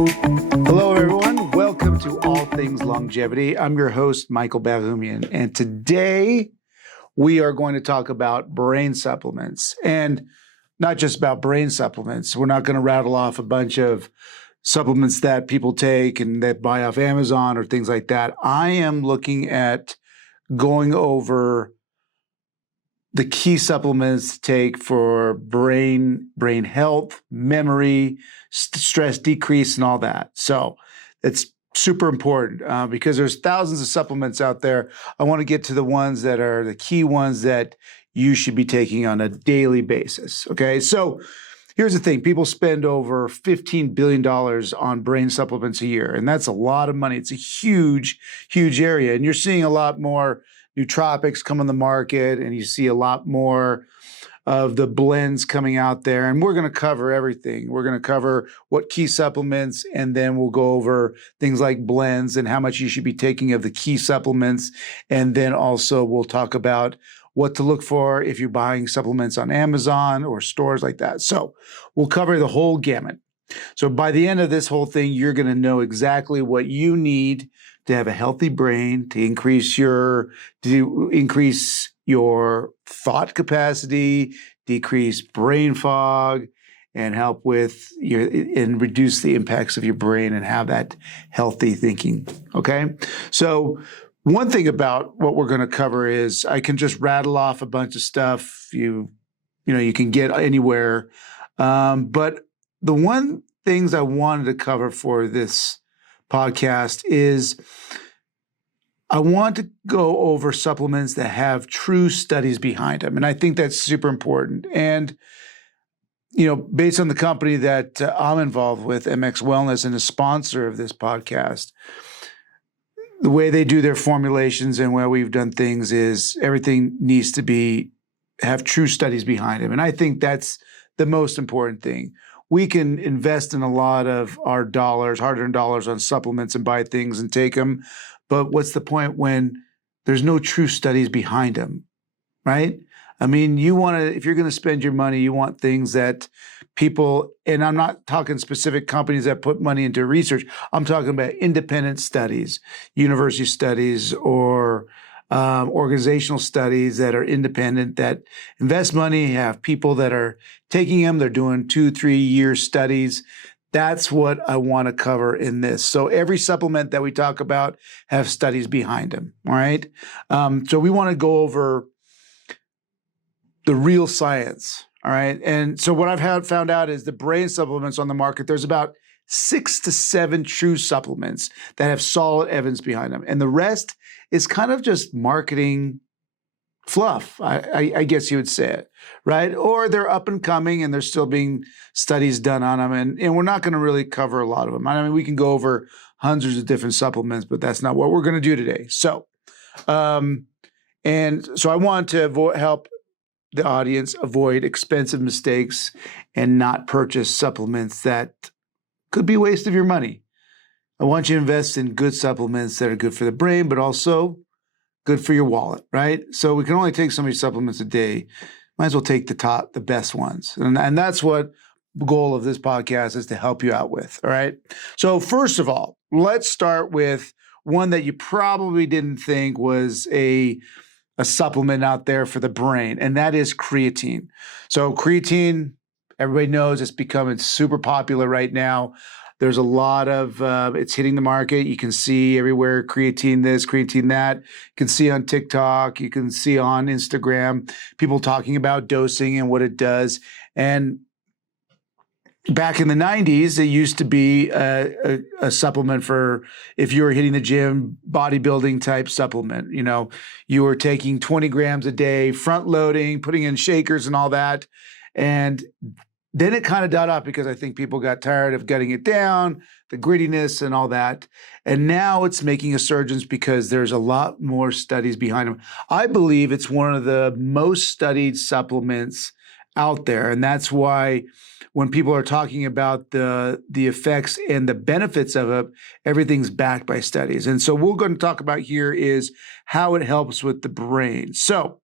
Hello, everyone. Welcome to All Things Longevity. I'm your host, Michael Baghoomian, and today we are going to talk about brain supplements, and not just about brain supplements. We're not going to rattle off a bunch of supplements that people take and that buy off Amazon or things like that. I am looking at going over the key supplements to take for brain health, memory, stress decrease, and all that. So it's super important because there's thousands of supplements out there. I want to get to the ones that are the key ones that you should be taking on a daily basis. Okay, so here's the thing. People spend over $15 billion on brain supplements a year, and that's a lot of money. It's a huge, huge area, and you're seeing a lot more nootropics come on the market, and you see a lot more of the blends coming out there, and we're going to cover everything. We're going to cover what key supplements, and then we'll go over things like blends and how much you should be taking of the key supplements, and then also we'll talk about what to look for if you're buying supplements on Amazon or stores like that. So we'll cover the whole gamut. So by the end of this whole thing, you're going to know exactly what you need to have a healthy brain, to increase your thought capacity, decrease brain fog, and help with and reduce the impacts of your brain and have that healthy thinking. Okay, so one thing about what we're going to cover is I can just rattle off a bunch of stuff you can get anywhere, but the one things I wanted to cover for this podcast is I want to go over supplements that have true studies behind them. And I think that's super important. And, based on the company that I'm involved with, MX Wellness, and a sponsor of this podcast, the way they do their formulations and where we've done things is everything needs to have true studies behind them. And I think that's the most important thing. We can invest in a lot of our dollars, hard-earned dollars, on supplements and buy things and take them. But what's the point when there's no true studies behind them, right? I mean, if you're going to spend your money, you want things that people, and I'm not talking specific companies that put money into research. I'm talking about independent studies, university studies, or organizational studies that are independent, that invest money, have people that are taking them. They're doing 2-3 year studies. That's what I want to cover in this. So every supplement that we talk about have studies behind them. All right. So we want to go over the real science. All right. And so what I've found out is the brain supplements on the market, there's about 6 to 7 true supplements that have solid evidence behind them. And the rest is kind of just marketing fluff, I guess you would say it, right? Or they're up and coming and there's still being studies done on them. And we're not going to really cover a lot of them. I mean, we can go over hundreds of different supplements, but that's not what we're going to do today. So, and so I want to help the audience avoid expensive mistakes and not purchase supplements that could be a waste of your money. I want you to invest in good supplements that are good for the brain, but also good for your wallet, right? So we can only take so many supplements a day. Might as well take the best ones. And that's what the goal of this podcast is, to help you out with, all right? So first of all, let's start with one that you probably didn't think was a supplement out there for the brain, and that is creatine. So creatine, everybody knows it's becoming super popular right now. There's a lot of, it's hitting the market. You can see everywhere, creatine this, creatine that. You can see on TikTok, you can see on Instagram, people talking about dosing and what it does. And back in the 90s, it used to be a supplement for if you were hitting the gym, bodybuilding type supplement. You were taking 20 grams a day, front loading, putting in shakers and all that. And then it kind of died off because I think people got tired of gutting it down, the grittiness and all that. And now it's making a surge because there's a lot more studies behind them. I believe it's one of the most studied supplements out there. And that's why when people are talking about the effects and the benefits of it, everything's backed by studies. And so what we're going to talk about here is how it helps with the brain. So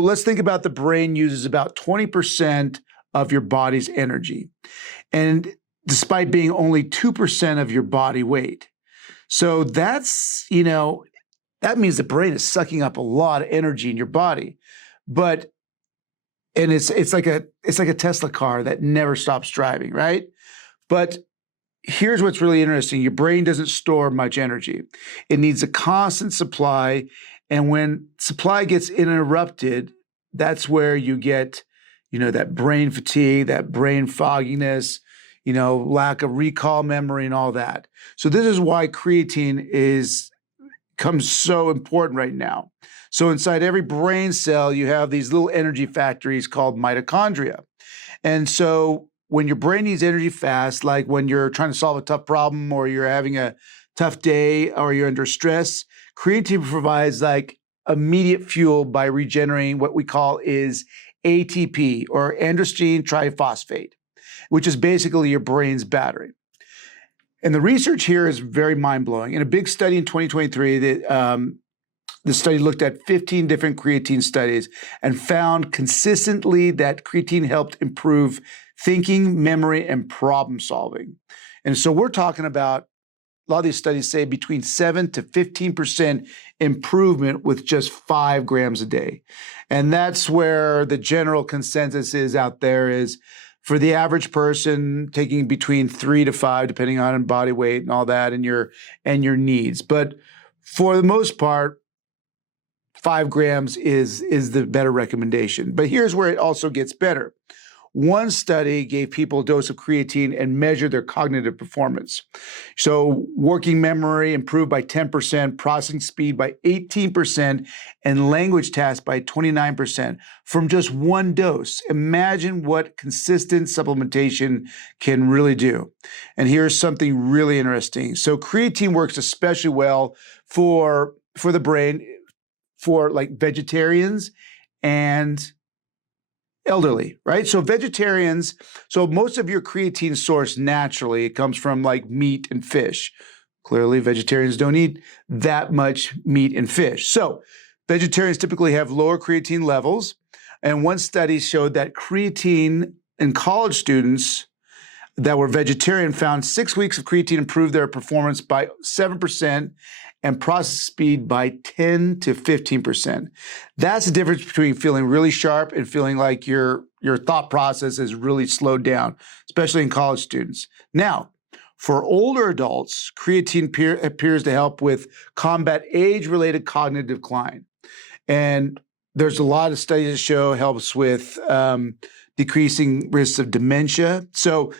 let's think about the brain uses about 20% of your body's energy. And despite being only 2% of your body weight. So that's, that means the brain is sucking up a lot of energy in your body. And it's like a Tesla car that never stops driving, right? But here's what's really interesting. Your brain doesn't store much energy. It needs a constant supply. And when supply gets interrupted, that's where you get, that brain fatigue, that brain fogginess, lack of recall memory and all that. So this is why creatine becomes so important right now. So inside every brain cell, you have these little energy factories called mitochondria. And so when your brain needs energy fast, like when you're trying to solve a tough problem or you're having a tough day or you're under stress, creatine provides like immediate fuel by regenerating what we call is ATP, or androgen triphosphate, which is basically your brain's battery. And the research here is very mind-blowing. In a big study in 2023, the study looked at 15 different creatine studies and found consistently that creatine helped improve thinking, memory, and problem solving. And so we're talking about, a lot of these studies say between 7 to 15% improvement with just 5 grams a day. And that's where the general consensus is out there is for the average person taking between 3 to 5, depending on body weight and all that and your needs. But for the most part, 5 grams is the better recommendation. But here's where it also gets better. One study gave people a dose of creatine and measured their cognitive performance. So working memory improved by 10%, processing speed by 18%, and language tasks by 29% from just one dose. Imagine what consistent supplementation can really do. And here's something really interesting. So creatine works especially well for the brain, for like vegetarians and elderly, right? So vegetarians, so most of your creatine source naturally, it comes from like meat and fish. Clearly, vegetarians don't eat that much meat and fish. So vegetarians typically have lower creatine levels. And one study showed that creatine in college students that were vegetarian found 6 weeks of creatine improved their performance by 7% and process speed by 10 to 15%. That's the difference between feeling really sharp and feeling like your thought process is really slowed down, especially in college students. Now, for older adults, creatine appears to help with combat age-related cognitive decline. And there's a lot of studies that show it helps with decreasing risks of dementia. So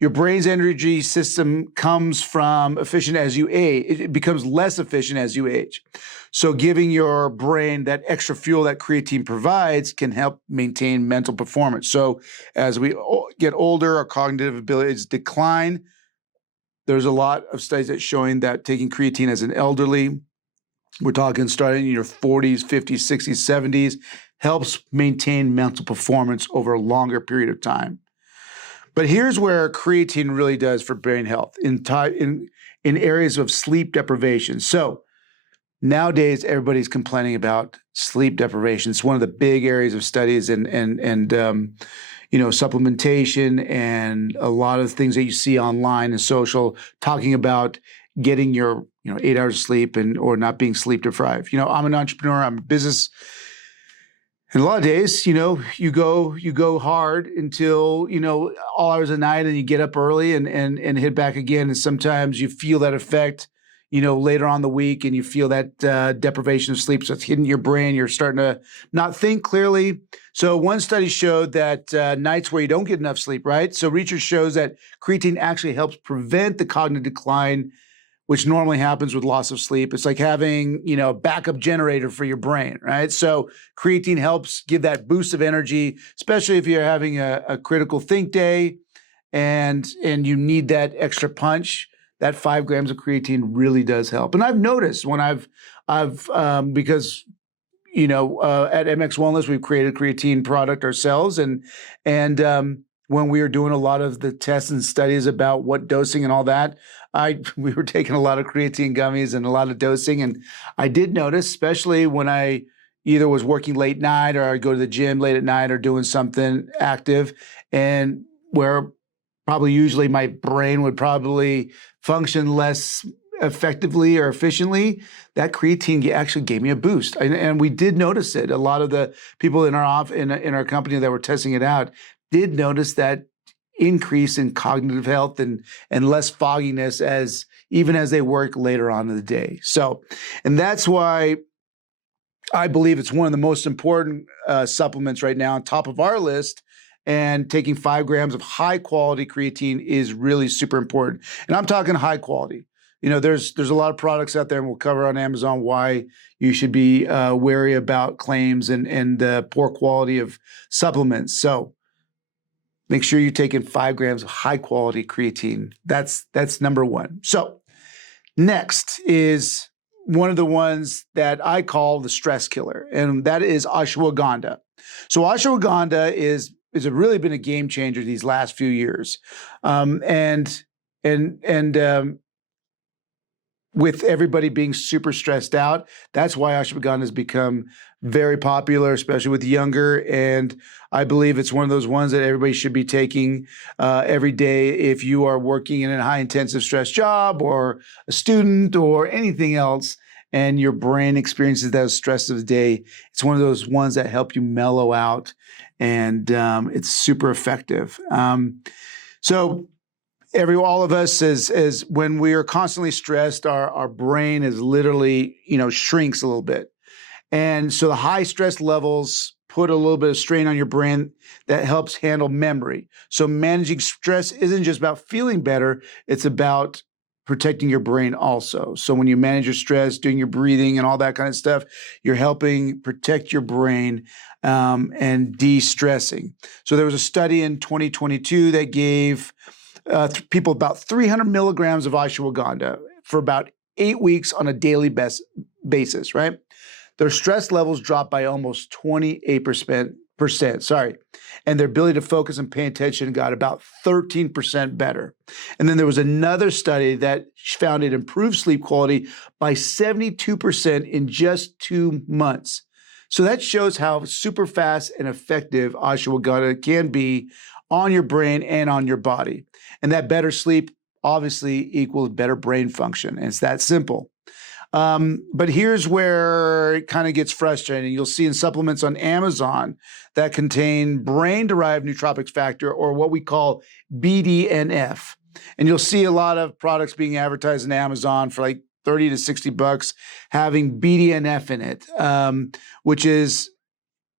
your brain's energy system comes from efficient as you age. It becomes less efficient as you age. So giving your brain that extra fuel that creatine provides can help maintain mental performance. So as we get older, our cognitive abilities decline. There's a lot of studies that showing that taking creatine as an elderly, we're talking starting in your 40s, 50s, 60s, 70s, helps maintain mental performance over a longer period of time. But here's where creatine really does for brain health in areas of sleep deprivation. So nowadays, everybody's complaining about sleep deprivation. It's one of the big areas of studies and supplementation and a lot of things that you see online and social talking about getting your 8 hours of sleep or not being sleep deprived. I'm an entrepreneur. I'm a business. And a lot of days, you go hard until, all hours of the night and you get up early and hit back again. And sometimes you feel that effect, later on the week and you feel that deprivation of sleep. So it's hitting your brain. You're starting to not think clearly. So one study showed that nights where you don't get enough sleep, right? So research shows that creatine actually helps prevent the cognitive decline, which normally happens with loss of sleep. It's like having, a backup generator for your brain, right? So creatine helps give that boost of energy, especially if you're having a critical think day and you need that extra punch. That 5 grams of creatine really does help. And I've noticed when because at MX Wellness, we've created a creatine product ourselves. And when we were doing a lot of the tests and studies about what dosing and all that, we were taking a lot of creatine gummies and a lot of dosing. And I did notice, especially when I, either was working late night or I'd go to the gym late at night or doing something active, and where probably usually my brain would probably function less effectively or efficiently, that creatine actually gave me a boost. And we did notice it. A lot of the people in our company that were testing it out did notice that increase in cognitive health and less fogginess even as they work later on in the day. So, and that's why I believe it's one of the most important supplements right now on top of our list. And taking 5 grams of high quality creatine is really super important. And I'm talking high quality. There's a lot of products out there, and we'll cover on Amazon why you should be wary about claims and the poor quality of supplements. So make sure you're taking 5 grams of high quality creatine. That's number one. So next is one of the ones that I call the stress killer, and that is ashwagandha. So ashwagandha is really been a game changer these last few years, with everybody being super stressed out, that's why ashwagandha has become very popular, especially with younger. And I believe it's one of those ones that everybody should be taking every day if you are working in a high intensive stress job or a student or anything else, and your brain experiences that stress of the day. It's one of those ones that help you mellow out, and it's super effective. So all of us, as when we are constantly stressed, our brain is literally, shrinks a little bit. And so the high stress levels put a little bit of strain on your brain that helps handle memory. So managing stress isn't just about feeling better, it's about protecting your brain also. So when you manage your stress, doing your breathing and all that kind of stuff, you're helping protect your brain and de-stressing. So there was a study in 2022 that gave people about 300 milligrams of ashwagandha for about 8 weeks on a daily basis, right? Their stress levels dropped by almost 28%, and their ability to focus and pay attention got about 13% better. And then there was another study that found it improved sleep quality by 72% in just 2 months. So that shows how super fast and effective ashwagandha can be on your brain and on your body. And that better sleep obviously equals better brain function. And it's that simple. But here's where it kind of gets frustrating. You'll see in supplements on Amazon that contain brain-derived nootropics factor, or what we call BDNF. And you'll see a lot of products being advertised on Amazon for like 30 to 60 bucks having BDNF in it, which is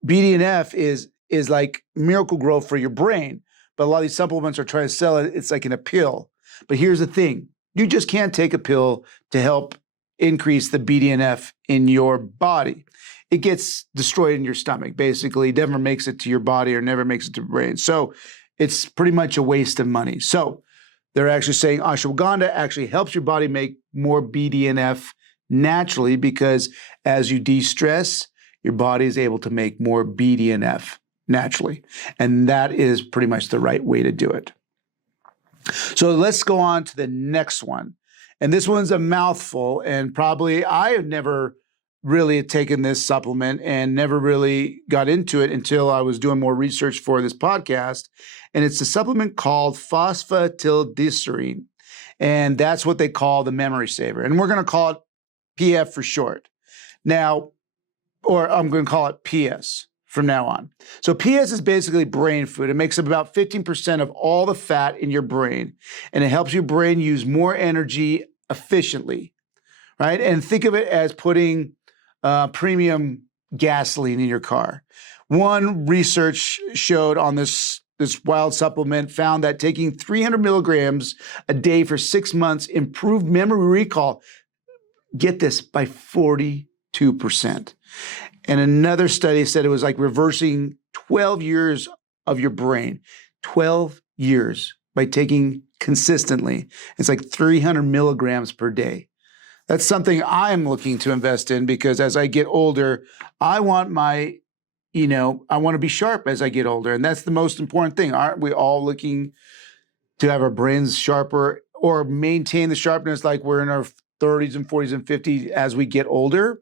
BDNF is like miracle grow for your brain. But a lot of these supplements are trying to sell it. It's like in a pill. But here's the thing. You just can't take a pill to help increase the BDNF in your body. It gets destroyed in your stomach. Basically, it never makes it to your body or never makes it to your brain. So it's pretty much a waste of money. So they're actually saying ashwagandha actually helps your body make more BDNF naturally, because as you de-stress, your body is able to make more BDNF naturally. And that is pretty much the right way to do it. So let's go on to the next one. And this one's a mouthful, and probably I have never really taken this supplement and never really got into it until I was doing more research for this podcast. And it's a supplement called phosphatidylserine. And that's what they call the memory saver. And we're going to call it PF for short. Now, or I'm going to call it PS from now on. So PS is basically brain food. It makes up about 15% of all the fat in your brain, and it helps your brain use more energy efficiently, right? And think of it as putting premium gasoline in your car. One research showed on this wild supplement found that taking 300 milligrams a day for 6 months improved memory recall, get this, by 42%. And another study said it was like reversing 12 years of your brain, 12 years by taking consistently. It's like 300 milligrams per day. That's something I'm looking to invest in, because as I get older, I want I want to be sharp as I get older. And that's the most important thing. Aren't we all looking to have our brains sharper or maintain the sharpness like we're in our 30s and 40s and 50s as we get older?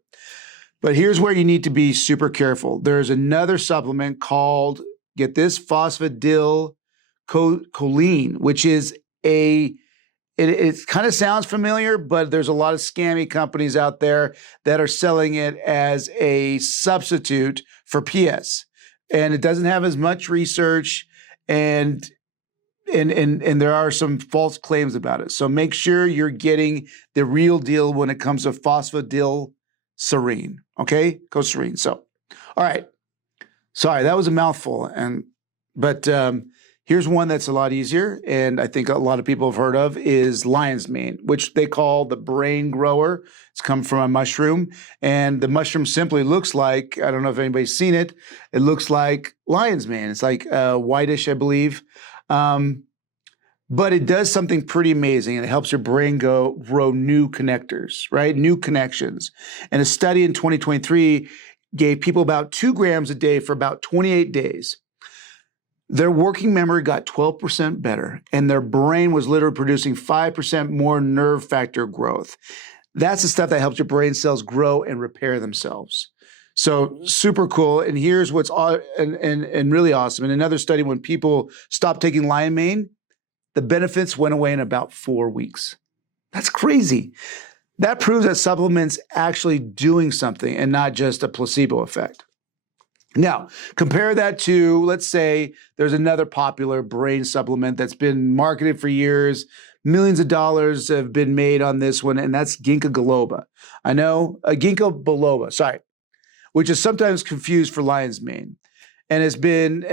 But here's where you need to be super careful. There's another supplement called, get this, phosphatidylserine, which is it kind of sounds familiar, but there's a lot of scammy companies out there that are selling it as a substitute for PS. And it doesn't have as much research, and there are some false claims about it. So make sure you're getting the real deal when it comes to phosphatidylserine, okay? Coserine. So, all right. Sorry, that was a mouthful. But here's one that's a lot easier, and I think a lot of people have heard of, is lion's mane, which they call the brain grower. It's come from a mushroom, and the mushroom simply looks like, I don't know if anybody's seen it, it looks like lion's mane. It's like whitish, I believe. But it does something pretty amazing, and it helps your brain grow new connectors, right? New connections. And a study in 2023 gave people about 2 grams a day for about 28 days. Their working memory got 12% better, and their brain was literally producing 5% more nerve factor growth. That's the stuff that helps your brain cells grow and repair themselves. So super cool. And here's what's and really awesome. In another study, when people stopped taking lion mane, the benefits went away in about 4 weeks. That's crazy. That proves that supplements actually doing something and not just a placebo effect. Now, compare that to, let's say, there's another popular brain supplement that's been marketed for years. Millions of dollars have been made on this one, and that's ginkgo biloba. I know, ginkgo biloba, sorry, which is sometimes confused for lion's mane, and has been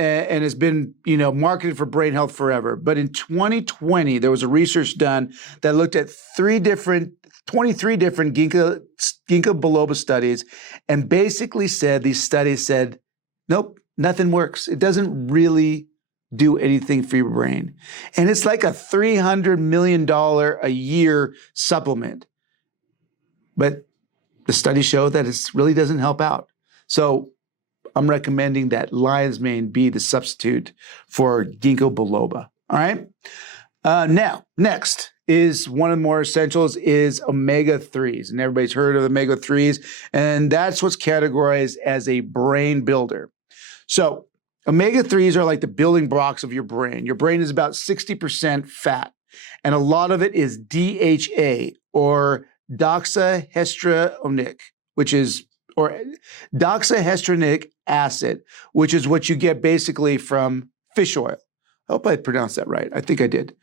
marketed for brain health forever. But in 2020, there was a research done that looked at 23 different ginkgo biloba studies, and basically said, these studies said, nope, nothing works. It doesn't really do anything for your brain. And it's like a $300 million a year supplement. But the studies show that it really doesn't help out. So I'm recommending that lion's mane be the substitute for ginkgo biloba. All right. Now, next is one of the more essentials is omega-3s. And everybody's heard of omega-3s. And that's what's categorized as a brain builder. So omega-3s are like the building blocks of your brain. Your brain is about 60% fat, and a lot of it is DHA, or doxyhestronic, or doxyhestronic acid, which is what you get basically from fish oil. I hope I pronounced that right. I think I did.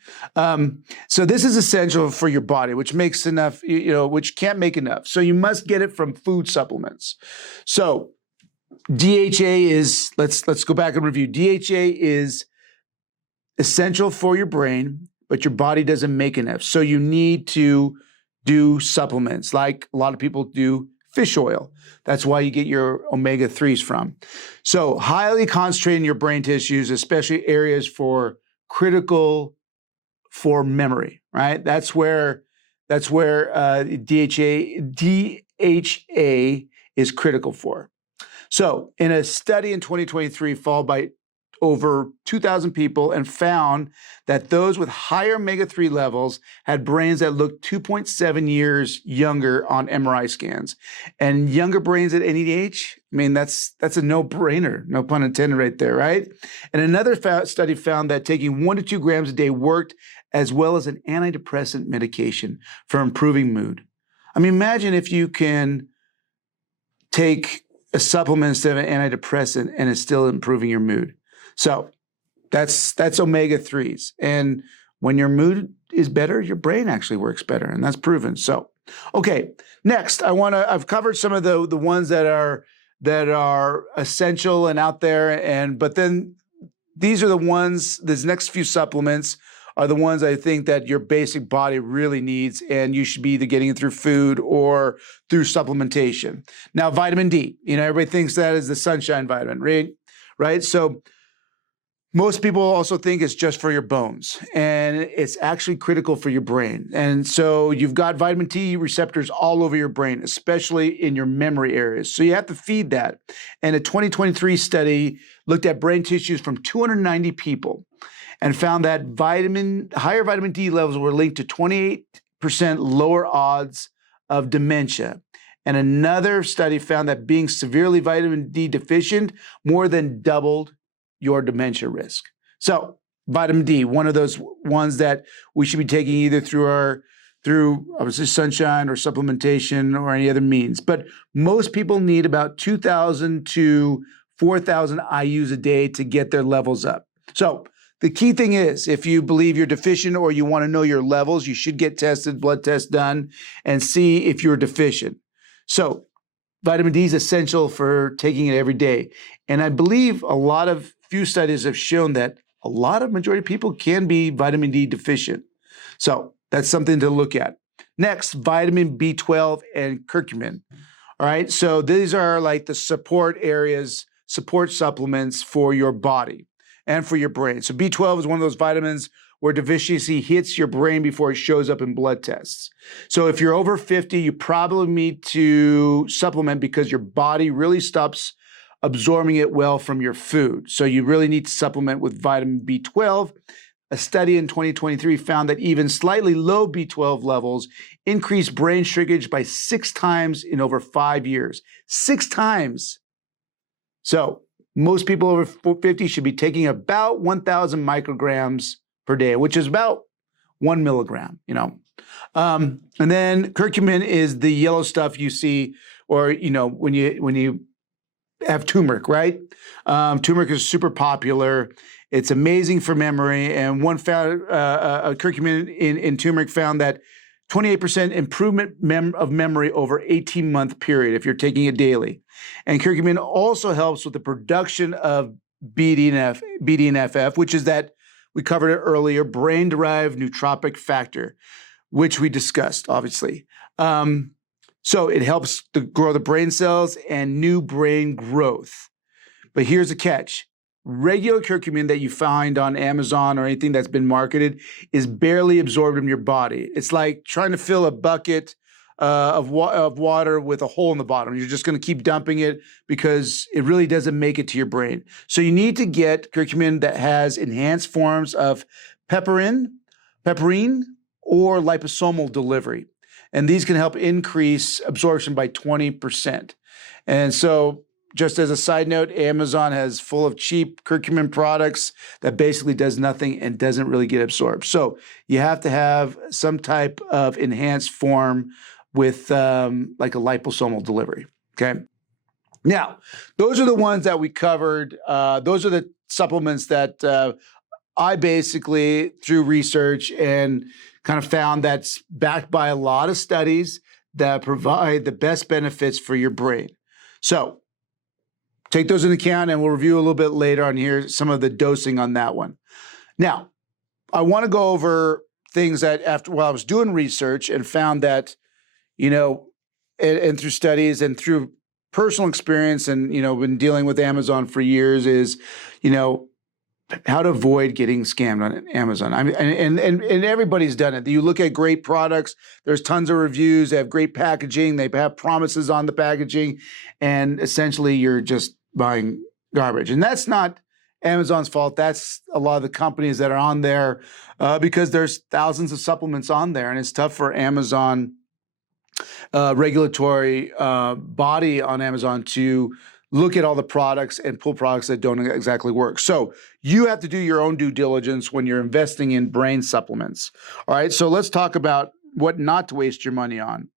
So this is essential for your body, which makes enough, which can't make enough. So you must get it from food supplements. So DHA is, let's go back and review. DHA is essential for your brain, but your body doesn't make enough. So you need to do supplements, like a lot of people do fish oil. That's why you get your omega-3s from. So highly concentrated in your brain tissues, especially areas critical for memory, right? That's where DHA is critical for. So in a study in 2023 followed by over 2,000 people, and found that those with higher omega-3 levels had brains that looked 2.7 years younger on MRI scans. And younger brains at any age, I mean, that's a no-brainer, no pun intended right there, right? And another study found that taking 1 to 2 grams a day worked as well as an antidepressant medication for improving mood. I mean, imagine if you can take a supplement instead of an antidepressant and it's still improving your mood. So that's omega-3s. And when your mood is better, your brain actually works better, and that's proven. So, okay, next I've covered some of the ones that are essential and out there, but then these are the ones, these next few supplements are the ones I think that your basic body really needs, and you should be either getting it through food or through supplementation. Now, vitamin D, everybody thinks that is the sunshine vitamin, right? So most people also think it's just for your bones, and it's actually critical for your brain. And so you've got vitamin D receptors all over your brain, especially in your memory areas. So you have to feed that. And a 2023 study looked at brain tissues from 290 people and found that higher vitamin D levels were linked to 28% lower odds of dementia And another study found that being severely vitamin D deficient more than doubled your dementia risk. So vitamin D, one of those ones that we should be taking either through obviously sunshine or supplementation or any other means. But most people need about 2,000 to 4,000 IUs a day to get their levels up. So the key thing is, if you believe you're deficient or you want to know your levels, you should get tested, blood tests done, and see if you're deficient. So vitamin D is essential for taking it every day. And I believe few studies have shown that a lot of majority of people can be vitamin D deficient. So that's something to look at. Next, vitamin B12 and curcumin. All right, so these are like the support supplements for your body and for your brain. So B12 is one of those vitamins where deficiency hits your brain before it shows up in blood tests. So if you're over 50, you probably need to supplement because your body really stops absorbing it well from your food. So you really need to supplement with vitamin B12. A study in 2023 found that even slightly low B12 levels increase brain shrinkage by 6 times in over 5 years. 6 times. So most people over 50 should be taking about 1,000 micrograms per day, which is about 1 milligram, And then curcumin is the yellow stuff you see, or, when you have turmeric, right? Turmeric is super popular. It's amazing for memory. And one found, curcumin in turmeric found that 28% improvement of memory over 18-month period if you're taking it daily. And curcumin also helps with the production of BDNF, which is that, we covered it earlier, brain-derived nootropic factor, which we discussed, obviously. So it helps to grow the brain cells and new brain growth. But here's the catch. Regular curcumin that you find on Amazon or anything that's been marketed is barely absorbed in your body. It's like trying to fill a bucket of water with a hole in the bottom. You're just going to keep dumping it because it really doesn't make it to your brain. So you need to get curcumin that has enhanced forms of pepperine, or liposomal delivery. And these can help increase absorption by 20%. And so just as a side note, Amazon has full of cheap curcumin products that basically does nothing and doesn't really get absorbed. So you have to have some type of enhanced form with like a liposomal delivery, okay? Now, those are the ones that we covered. Those are the supplements that I basically, through research and kind of found that's backed by a lot of studies that provide the best benefits for your brain. So take those into account, and we'll review a little bit later on here some of the dosing on that one. Now, I want to go over things that while I was doing research and found that, and through studies and through personal experience and, been dealing with Amazon for years is, how to avoid getting scammed on Amazon. I mean, and everybody's done it. You look at great products, there's tons of reviews, they have great packaging, they have promises on the packaging, and essentially you're just buying garbage. And that's not Amazon's fault. That's a lot of the companies that are on there because there's thousands of supplements on there, and it's tough for Amazon regulatory body on Amazon to look at all the products and pull products that don't exactly work. So you have to do your own due diligence when you're investing in brain supplements. All right, so let's talk about what not to waste your money on.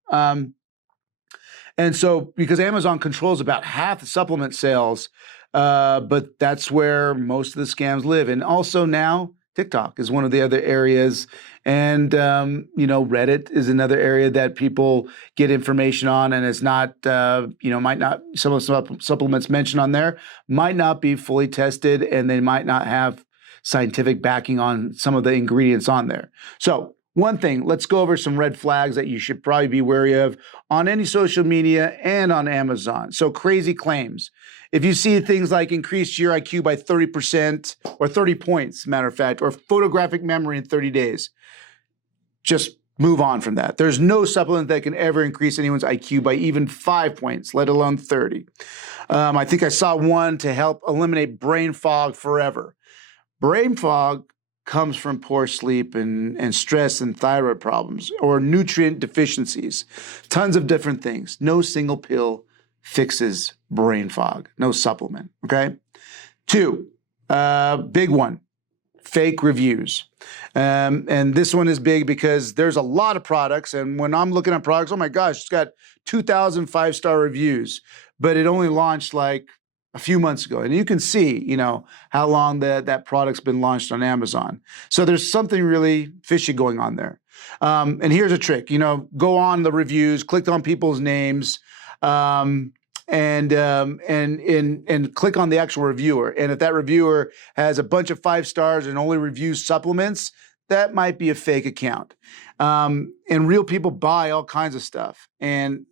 And so because Amazon controls about half the supplement sales, but that's where most of the scams live. And also now TikTok is one of the other areas. And, Reddit is another area that people get information on, and it's not, might not, some of the supplements mentioned on there might not be fully tested, and they might not have scientific backing on some of the ingredients on there. So one thing, let's go over some red flags that you should probably be wary of on any social media and on Amazon. So crazy claims. If you see things like increase your IQ by 30% or 30 points, matter of fact, or photographic memory in 30 days, just move on from that. There's no supplement that can ever increase anyone's IQ by even 5 points, let alone 30. I think I saw one to help eliminate brain fog forever. Brain fog comes from poor sleep and stress and thyroid problems or nutrient deficiencies. Tons of different things. No single pill fixes brain fog. No supplement, okay? 2, big one, fake reviews. And this one is big because there's a lot of products, and when I'm looking at products, oh my gosh, it's got 2,000 5-star reviews, but it only launched like a few months ago. And you can see, how long that product's been launched on Amazon. So there's something really fishy going on there. And here's a trick, go on the reviews, click on people's names, and click on the actual reviewer. And if that reviewer has a bunch of 5 stars and only reviews supplements, that might be a fake account. And real people buy all kinds of stuff. And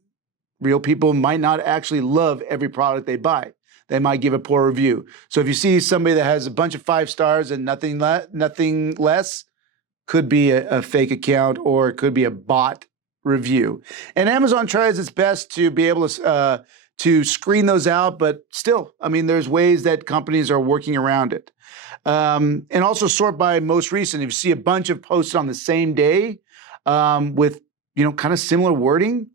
real people might not actually love every product they buy. They might give a poor review. So if you see somebody that has a bunch of 5 stars and nothing less, could be a fake account, or it could be a bot review. And Amazon tries its best to be able to screen those out, but still, there's ways that companies are working around it. And also sort by most recent. If you see a bunch of posts on the same day with kind of similar wording,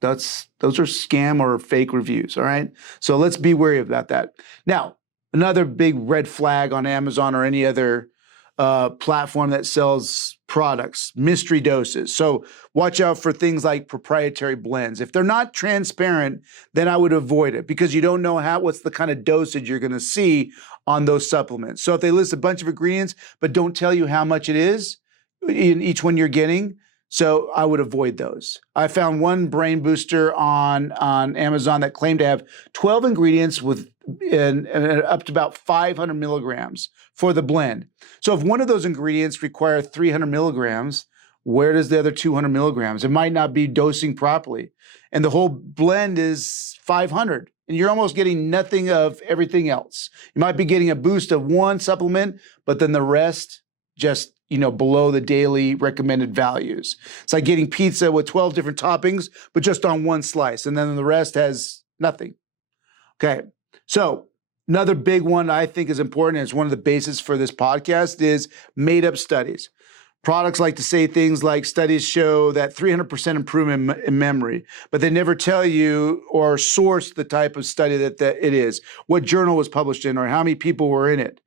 those are scam or fake reviews, all right? So let's be wary about that. Now, another big red flag on Amazon or any other platform that sells products, mystery doses. So watch out for things like proprietary blends. If they're not transparent, then I would avoid it, because you don't know what's the kind of dosage you're going to see on those supplements. So if they list a bunch of ingredients but don't tell you how much it is in each one you're getting, so I would avoid those. I found one brain booster on Amazon that claimed to have 12 ingredients with up to about 500 milligrams for the blend. So if one of those ingredients require 300 milligrams, where does the other 200 milligrams? It might not be dosing properly. And the whole blend is 500. And you're almost getting nothing of everything else. You might be getting a boost of one supplement, but then the rest just below the daily recommended values. It's like getting pizza with 12 different toppings, but just on one slice, and then the rest has nothing. Okay, so another big one I think is important, and it's one of the bases for this podcast, is made-up studies. Products like to say things like studies show that 300% improvement in memory, but they never tell you or source the type of study that it is, what journal was published in, or how many people were in it.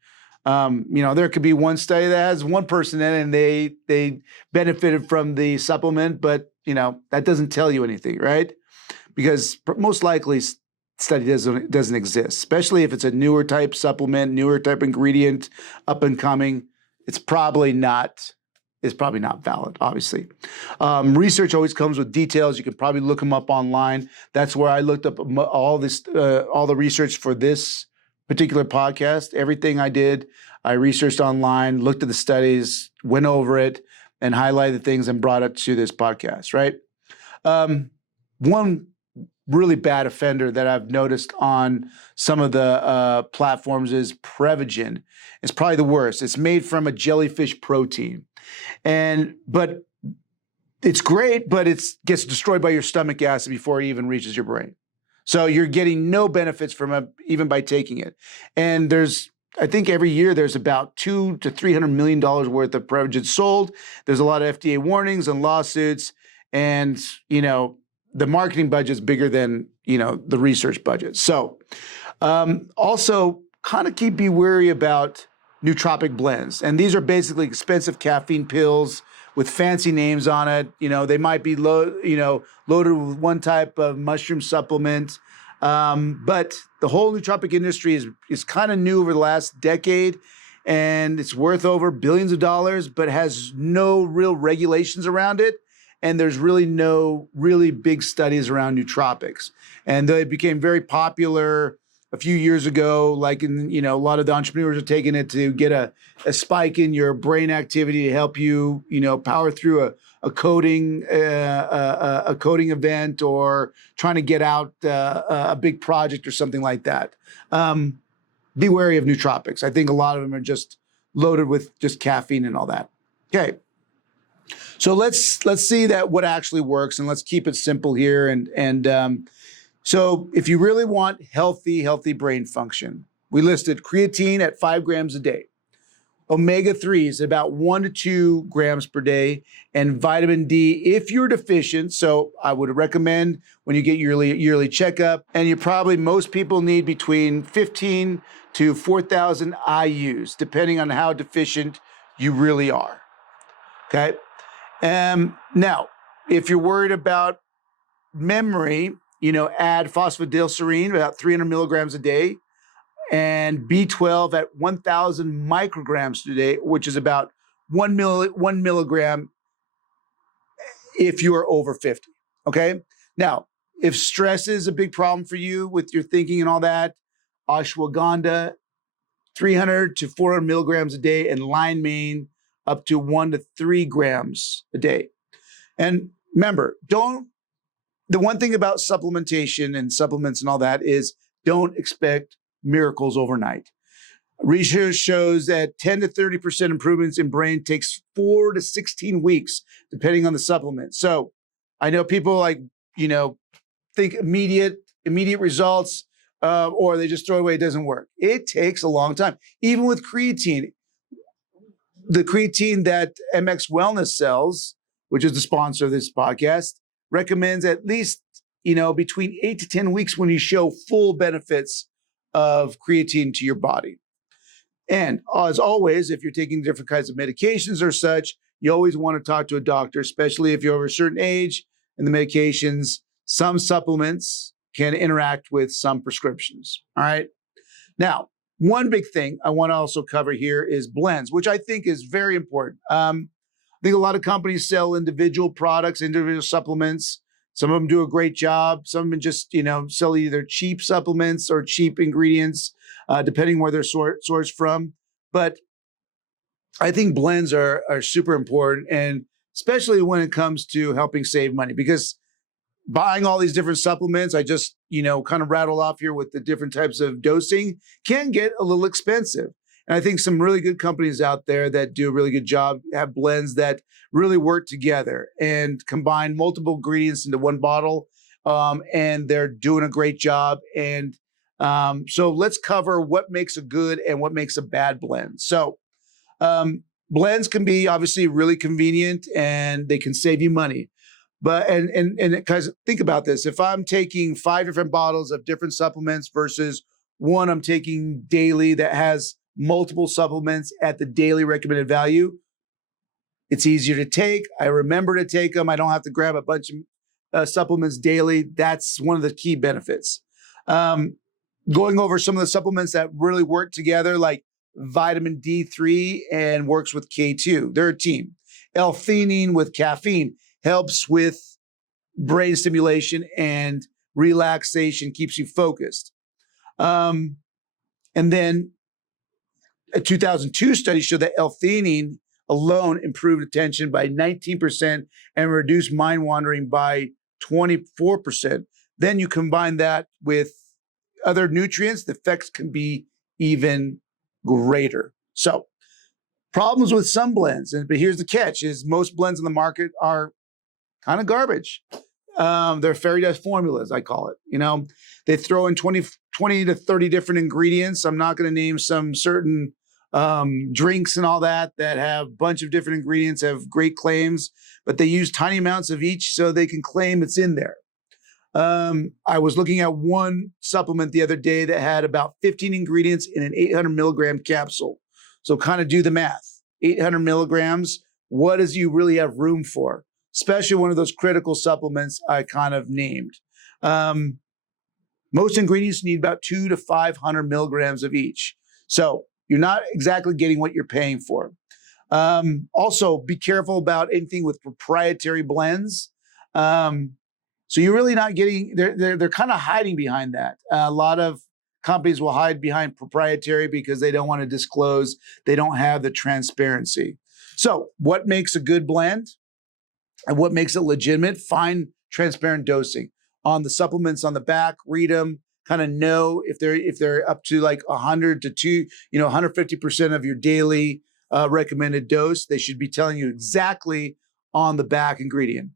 There could be one study that has one person in it and they benefited from the supplement, but that doesn't tell you anything, right? Because most likely study doesn't exist, especially if it's a newer type supplement, newer type ingredient, up and coming. It's probably not valid, obviously. Research always comes with details. You can probably look them up online. That's where I looked up all the research for this particular podcast. Everything I did, I researched online, looked at the studies, went over it, and highlighted things and brought it to this podcast, right? One really bad offender that I've noticed on some of the platforms is Prevagen. It's probably the worst. It's made from a jellyfish protein. But it's great, but it gets destroyed by your stomach acid before it even reaches your brain. So you're getting no benefits from it even by taking it. And I think every year there's about $200 to $300 million worth of Prevagen sold. There's a lot of FDA warnings and lawsuits, and the marketing budget is bigger than the research budget. So also kind of be wary about nootropic blends, and these are basically expensive caffeine pills with fancy names on it. They might be loaded with one type of mushroom supplement. But the whole nootropic industry is kind of new over the last decade, and it's worth over billions of dollars, but has no real regulations around it. And there's really no really big studies around nootropics. And they became very popular a few years ago, like a lot of the entrepreneurs are taking it to get a spike in your brain activity to help you, power through a coding event, or trying to get out a big project or something like that. Be wary of nootropics. I think a lot of them are just loaded with just caffeine and all that. Okay. So let's see what actually works, and let's keep it simple here. So if you really want healthy brain function, we listed creatine at 5 grams a day. Omega-3s, about 1 to 2 grams per day, and vitamin D if you're deficient. So I would recommend when you get your yearly checkup, and most people need between 15 to 4,000 IUs, depending on how deficient you really are. Okay. Now, if you're worried about memory, add phosphatidylserine, about 300 milligrams a day, and B12 at 1,000 micrograms a day, which is about 1 milligram if you are over 50. Okay. Now, if stress is a big problem for you with your thinking and all that, ashwagandha, 300 to 400 milligrams a day, and lion mane up to 1 to 3 grams a day. And remember, the one thing about supplementation and supplements and all that is don't expect miracles overnight. Research shows that 10 to 30% improvements in brain takes 4 to 16 weeks, depending on the supplement. So I know people think immediate results, or they just throw it away. It doesn't work. It takes a long time. Even with creatine, the creatine that MX Wellness sells, which is the sponsor of this podcast, recommends at least, between 8 to 10 weeks when you show full benefits of creatine to your body. And as always, if you're taking different kinds of medications or such, you always want to talk to a doctor, especially if you're over a certain age and the medications, some supplements can interact with some prescriptions. All right. Now, one big thing I want to also cover here is blends, which I think is very important. I think a lot of companies sell individual products, individual supplements. Some of them do a great job. Some of them just, sell either cheap supplements or cheap ingredients, depending where they're sourced from. But I think blends are super important, and especially when it comes to helping save money, because buying all these different supplements, I just, kind of rattle off here with the different types of dosing, can get a little expensive. And I think some really good companies out there that do a really good job have blends that really work together and combine multiple ingredients into one bottle. And they're doing a great job. And so let's cover what makes a good and what makes a bad blend. So blends can be obviously really convenient and they can save you money. But because think about this, if I'm taking 5 different bottles of different supplements versus one I'm taking daily that has multiple supplements at the daily recommended value, it's easier to take. I remember to take them. I don't have to grab a bunch of supplements daily. That's one of the key benefits. Going over some of the supplements that really work together, like vitamin D3 and works with K2. They're a team. L-theanine with caffeine helps with brain stimulation and relaxation, keeps you focused. And then a 2002 study showed that L-theanine alone improved attention by 19% and reduced mind wandering by 24%. Then you combine that with other nutrients, the effects can be even greater. So problems with some blends, but here's the catch, is most blends in the market are kind of garbage. They're fairy dust formulas, I call it. They throw in 20 to 30 different ingredients. I'm not going to name some certain drinks and all that have a bunch of different ingredients, have great claims, but they use tiny amounts of each so they can claim it's in there. I was looking at one supplement the other day that had about 15 ingredients in an 800 milligram capsule. So kind of do the math. 800 milligrams, what does you really have room for? Especially one of those critical supplements I kind of named. Most ingredients need about 200 to 500 milligrams of each. So you're not exactly getting what you're paying for. Also, be careful about anything with proprietary blends. So you're really not getting, they're kind of hiding behind that. A lot of companies will hide behind proprietary because they don't want to disclose. They don't have the transparency. So what makes a good blend and what makes it legitimate? Find transparent dosing. On the supplements on the back, read them, kind of know if they're up to like 100 to 150% of your daily recommended dose. They should be telling you exactly on the back ingredient.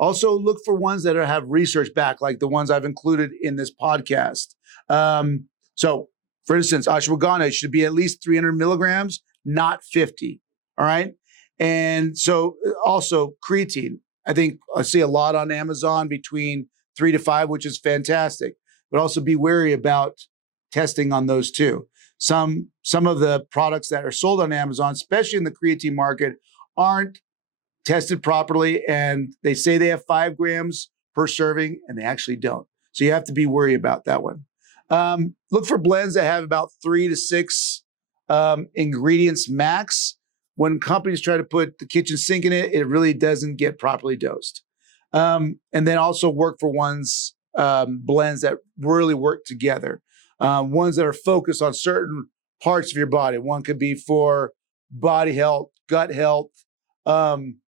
Also, look for ones that have research back, like the ones I've included in this podcast. So, for instance, ashwagandha should be at least 300 milligrams. not 50. All right. And so also creatine. I think I see a lot on Amazon between 3 to 5, which is fantastic. But also be wary about testing on those too. Some of the products that are sold on Amazon, especially in the creatine market, aren't tested properly, and they say they have 5 grams per serving, and they actually don't. So you have to be worried about that one. Look for blends that have about 3 to 6 ingredients max. When companies try to put the kitchen sink in it, it really doesn't get properly dosed. And then also work for ones, blends that really work together. Ones that are focused on certain parts of your body. One could be for body health, gut health,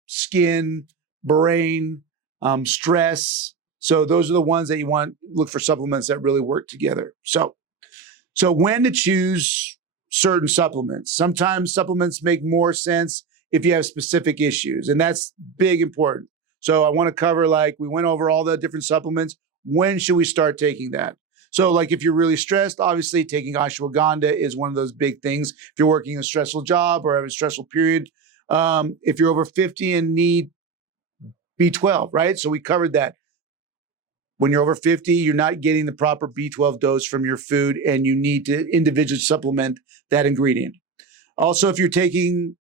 skin, brain, stress. So those are the ones that you want. Look for supplements that really work together. So when to choose certain supplements. Sometimes supplements make more sense if you have specific issues, and that's big important. So I want to cover, like we went over all the different supplements. When should we start taking that? So like if you're really stressed, obviously taking ashwagandha is one of those big things. If you're working a stressful job or have a stressful period, if you're over 50 and need B12, right? So we covered that. When you're over 50, you're not getting the proper B12 dose from your food, and you need to individually supplement that ingredient. Also, if you're taking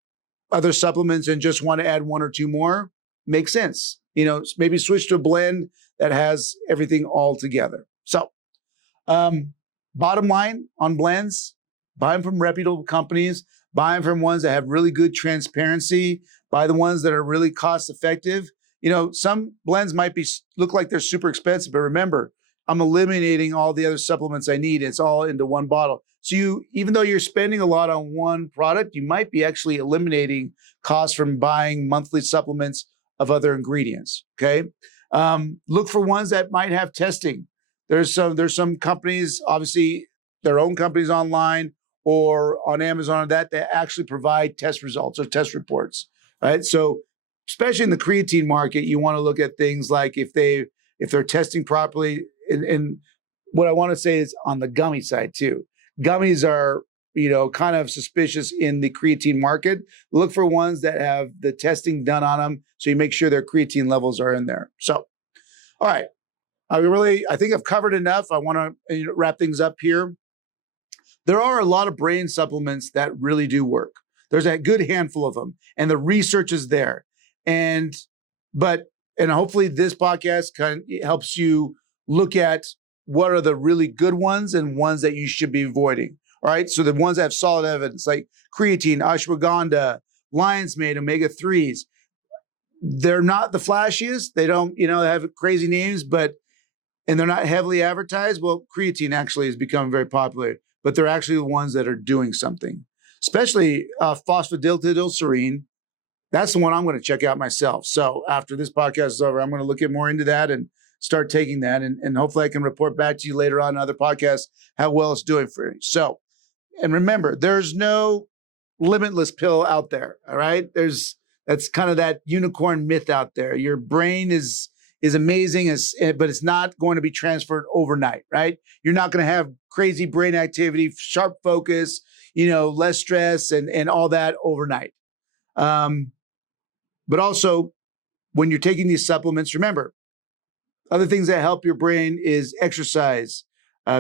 other supplements and just want to add 1 or 2 more, makes sense. Maybe switch to a blend that has everything all together. So, bottom line on blends, buy them from reputable companies, buy them from ones that have really good transparency, buy the ones that are really cost effective. Some blends might look like they're super expensive, but remember, I'm eliminating all the other supplements I need. It's all into one bottle. So even though you're spending a lot on one product, you might be actually eliminating costs from buying monthly supplements of other ingredients. Okay. Look for ones that might have testing. There's some companies, obviously their own companies online or on Amazon that actually provide test results or test reports. Right. So especially in the creatine market, you want to look at things like if they're testing properly. And what I want to say is on the gummy side too. Gummies are, kind of suspicious in the creatine market. Look for ones that have the testing done on them, so you make sure their creatine levels are in there. So, all right, I think I've covered enough. I want to wrap things up here. There are a lot of brain supplements that really do work. There's a good handful of them, and the research is there. And hopefully this podcast kind of helps you look at what are the really good ones and ones that you should be avoiding. All right. So the ones that have solid evidence, like creatine, ashwagandha, lion's mane, omega-3s, they're not the flashiest. They don't, they have crazy names, and they're not heavily advertised. Well, creatine actually has become very popular, but they're actually the ones that are doing something, especially phosphatidylserine. That's the one I'm going to check out myself. So after this podcast is over, I'm going to look at more into that and start taking that. And hopefully I can report back to you later on in other podcasts how well it's doing for you. So, and remember, there's no limitless pill out there. All right. That's kind of that unicorn myth out there. Your brain is amazing, but it's not going to be transferred overnight, right? You're not going to have crazy brain activity, sharp focus, less stress and all that overnight. But also, when you're taking these supplements, remember, other things that help your brain is exercise,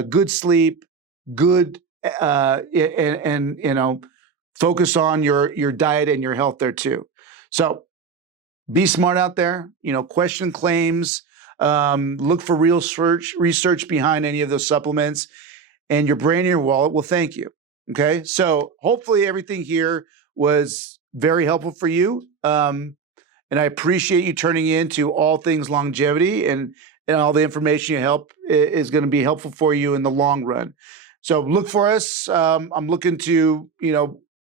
good sleep, good, and focus on your diet and your health there too. So be smart out there, question claims, look for real research behind any of those supplements, and your brain and your wallet will thank you. Okay. So hopefully everything here was very helpful for you. And I appreciate you turning into all things longevity, and all the information you help is going to be helpful for you in the long run. So look for us. I'm looking to,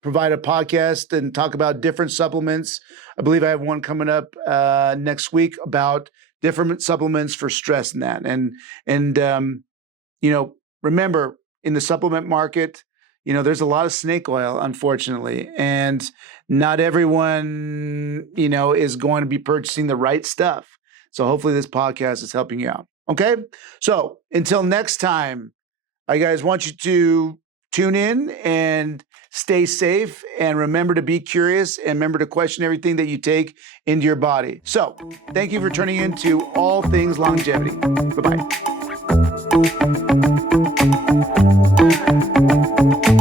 provide a podcast and talk about different supplements. I believe I have one coming up next week about different supplements for stress and that. And remember, in the supplement market, there's a lot of snake oil, unfortunately, and not everyone, is going to be purchasing the right stuff. So hopefully this podcast is helping you out. Okay. So until next time, I guys want you to tune in and stay safe, and remember to be curious, and remember to question everything that you take into your body. So thank you for tuning in to All Things Longevity. Bye-bye.